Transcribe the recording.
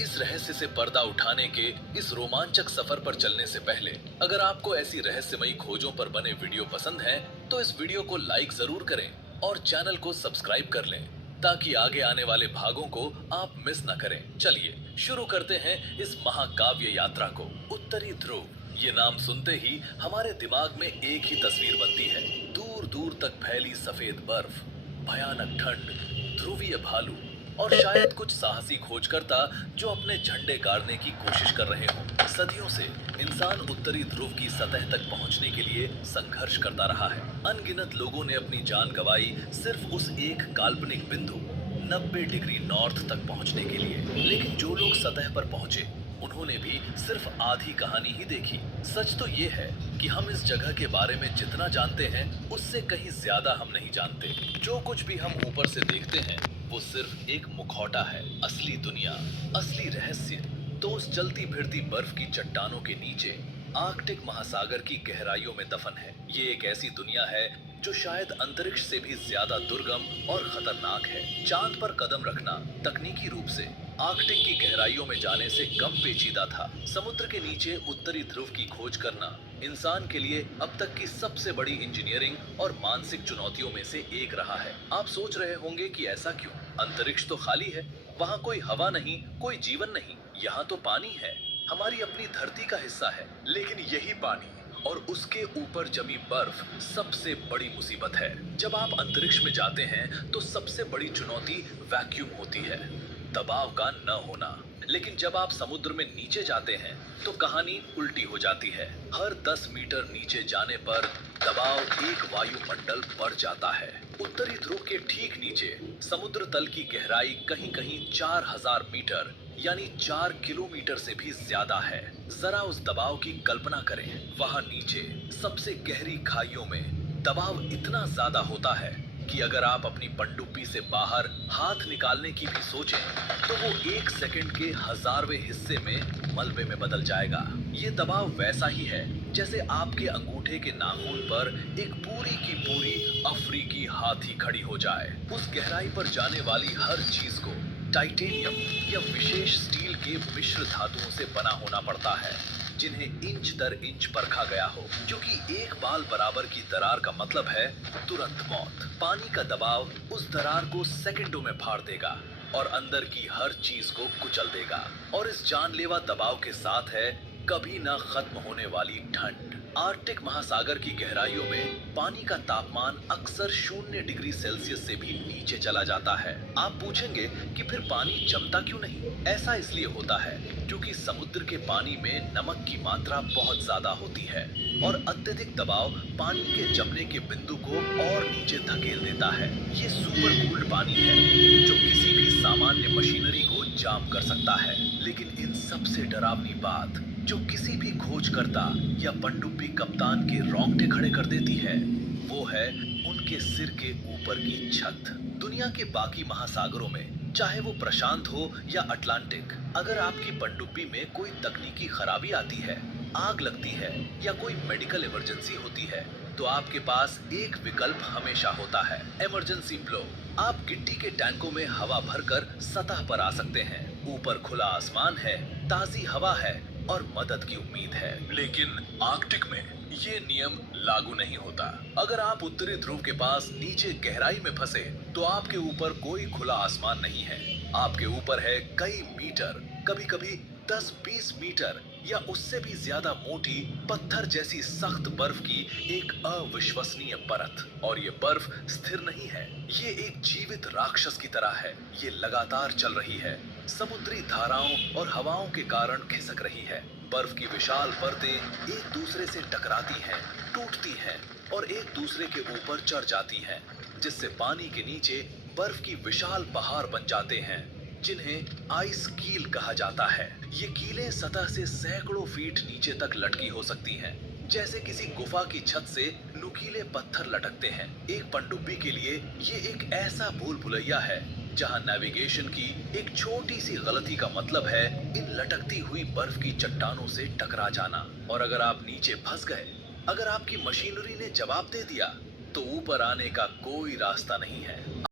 इस रहस्य से पर्दा उठाने के इस रोमांचक सफर पर चलने से पहले अगर आपको ऐसी रहस्यमयी खोजों पर बने वीडियो पसंद हैं, तो इस वीडियो को लाइक जरूर करें और चैनल को सब्सक्राइब कर लें ताकि आगे आने वाले भागों को आप मिस न करें। चलिए शुरू करते हैं इस महाकाव्य यात्रा को। उत्तरी ध्रुव, ये नाम सुनते ही हमारे दिमाग में एक ही तस्वीर बनती है। दूर दूर तक फैली सफेद बर्फ, भयानक ठंड, ध्रुवीय भालू और शायद कुछ साहसी खोजकर्ता जो अपने झंडे गाड़ने की कोशिश कर रहे हों। सदियों से इंसान उत्तरी ध्रुव की सतह तक पहुंचने के लिए संघर्ष करता रहा है। अनगिनत लोगों ने अपनी जान गंवाई सिर्फ उस एक काल्पनिक बिंदु 90 डिग्री नॉर्थ तक पहुंचने के लिए। लेकिन जो लोग सतह पर पहुंचे उन्होंने भी सिर्फ आधी कहानी ही देखी। सच तो ये है कि हम इस जगह के बारे में जितना जानते हैं उससे कहीं ज्यादा हम नहीं जानते। जो कुछ भी हम ऊपर से देखते हैं वो सिर्फ एक मुखौटा है। असली दुनिया, असली रहस्य तो उस चलती फिरती बर्फ की चट्टानों के नीचे आर्कटिक महासागर की गहराइयों में दफन है। ये एक ऐसी दुनिया है जो शायद अंतरिक्ष से भी ज्यादा दुर्गम और खतरनाक है। चांद पर कदम रखना तकनीकी रूप से आर्कटिक की गहराइयों में जाने से कम पेचीदा था। समुद्र के नीचे उत्तरी ध्रुव की खोज करना इंसान के लिए अब तक की सबसे बड़ी इंजीनियरिंग और मानसिक चुनौतियों में से एक रहा है। आप सोच रहे होंगे कि ऐसा क्यों? अंतरिक्ष तो खाली है, वहाँ कोई हवा नहीं, कोई जीवन नहीं। यहाँ तो पानी है, हमारी अपनी धरती का हिस्सा है। लेकिन यही पानी और उसके ऊपर जमी बर्फ सबसे बड़ी मुसीबत है। जब आप अंतरिक्ष में जाते हैं तो सबसे बड़ी चुनौती वैक्यूम होती है, दबाव का न होना। लेकिन जब आप समुद्र में नीचे जाते हैं तो कहानी उल्टी हो जाती है। हर 10 मीटर नीचे जाने पर दबाव एक वायुमंडल बढ़ जाता है। उत्तरी ध्रुव के ठीक नीचे समुद्र तल की गहराई कहीं कहीं 4000 मीटर यानी 4 किलोमीटर से भी ज्यादा है। जरा उस दबाव की कल्पना करें। वहां नीचे सबसे गहरी खाइयों में दबाव इतना ज्यादा होता है कि अगर आप अपनी पनडुब्बी से बाहर हाथ निकालने की भी सोचें तो वो 1 सेकंड के 1000वें हिस्से में मलबे में बदल जाएगा। ये दबाव वैसा ही है जैसे आपके अंगूठे के नाखून पर एक पूरी की पूरी अफ्रीकी हाथी खड़ी हो जाए। उस गहराई पर जाने वाली हर चीज को टाइटेनियम या विशेष स्टील के मिश्र धातुओं से बना होना पड़ता है, जिन्हें इंच दर इंच परखा गया हो, क्योंकि एक बाल बराबर की दरार का मतलब है तुरंत मौत। पानी का दबाव उस दरार को सेकंडों में फाड़ देगा और अंदर की हर चीज को कुचल देगा। और इस जानलेवा दबाव के साथ है कभी ना खत्म होने वाली ठंड। आर्कटिक महासागर की गहराइयों में पानी का तापमान अक्सर 0 डिग्री सेल्सियस से भी नीचे चला जाता है। आप पूछेंगे कि फिर पानी जमता क्यों नहीं? ऐसा इसलिए होता है क्योंकि समुद्र के पानी में नमक की मात्रा बहुत ज्यादा होती है और अत्यधिक दबाव पानी के जमने के बिंदु को और नीचे धकेल देता है। ये सुपर कूल्ड पानी है जो किसी भी सामान्य मशीनरी को जाम कर सकता है। लेकिन इन सबसे डरावनी बात जो किसी भी खोजकर्ता या पनडुब्बी कप्तान के रोंगटे खड़े कर देती है, वो है उनके सिर के ऊपर की छत। दुनिया के बाकी महासागरों में, चाहे वो प्रशांत हो या अटलांटिक, अगर आपकी पनडुब्बी में कोई तकनीकी खराबी आती है, आग लगती है या कोई मेडिकल इमरजेंसी होती है, तो आपके पास एक विकल्प हमेशा होता है, इमरजेंसी ब्लो। आप गिट्टी के टैंकों में हवा भरकर सतह पर आ सकते हैं। ऊपर खुला आसमान है, ताजी हवा है और मदद की उम्मीद है। लेकिन आर्कटिक में ये नियम लागू नहीं होता। अगर आप उत्तरी ध्रुव के पास नीचे गहराई में फंसे तो आपके ऊपर कोई खुला आसमान नहीं है। आपके ऊपर है कई मीटर, कभी कभी 10-20 मीटर या उससे भी ज्यादा मोटी पत्थर जैसी सख्त बर्फ की एक अविश्वसनीय परत। और ये बर्फ स्थिर नहीं है, ये एक जीवित राक्षस की तरह है। ये लगातार चल रही है, समुद्री धाराओं और हवाओं के कारण खिसक रही है। बर्फ की विशाल परतें एक दूसरे से टकराती हैं, टूटती हैं और एक दूसरे के ऊपर चढ़ जाती हैं, जिससे पानी के नीचे बर्फ की विशाल पहाड़ बन जाते हैं, जिन्हें आइस कील कहा जाता है। ये कीलें सतह से सैकड़ों फीट नीचे तक लटकी हो सकती हैं, जैसे किसी गुफा की छत से नुकीले पत्थर लटकते हैं। एक पनडुब्बी के लिए ये एक ऐसा भूल भुलैया है जहां नेविगेशन की एक छोटी सी गलती का मतलब है इन लटकती हुई बर्फ की चट्टानों से टकरा जाना। और अगर आप नीचे फंस गए, अगर आपकी मशीनरी ने जवाब दे दिया, तो ऊपर आने का कोई रास्ता नहीं है।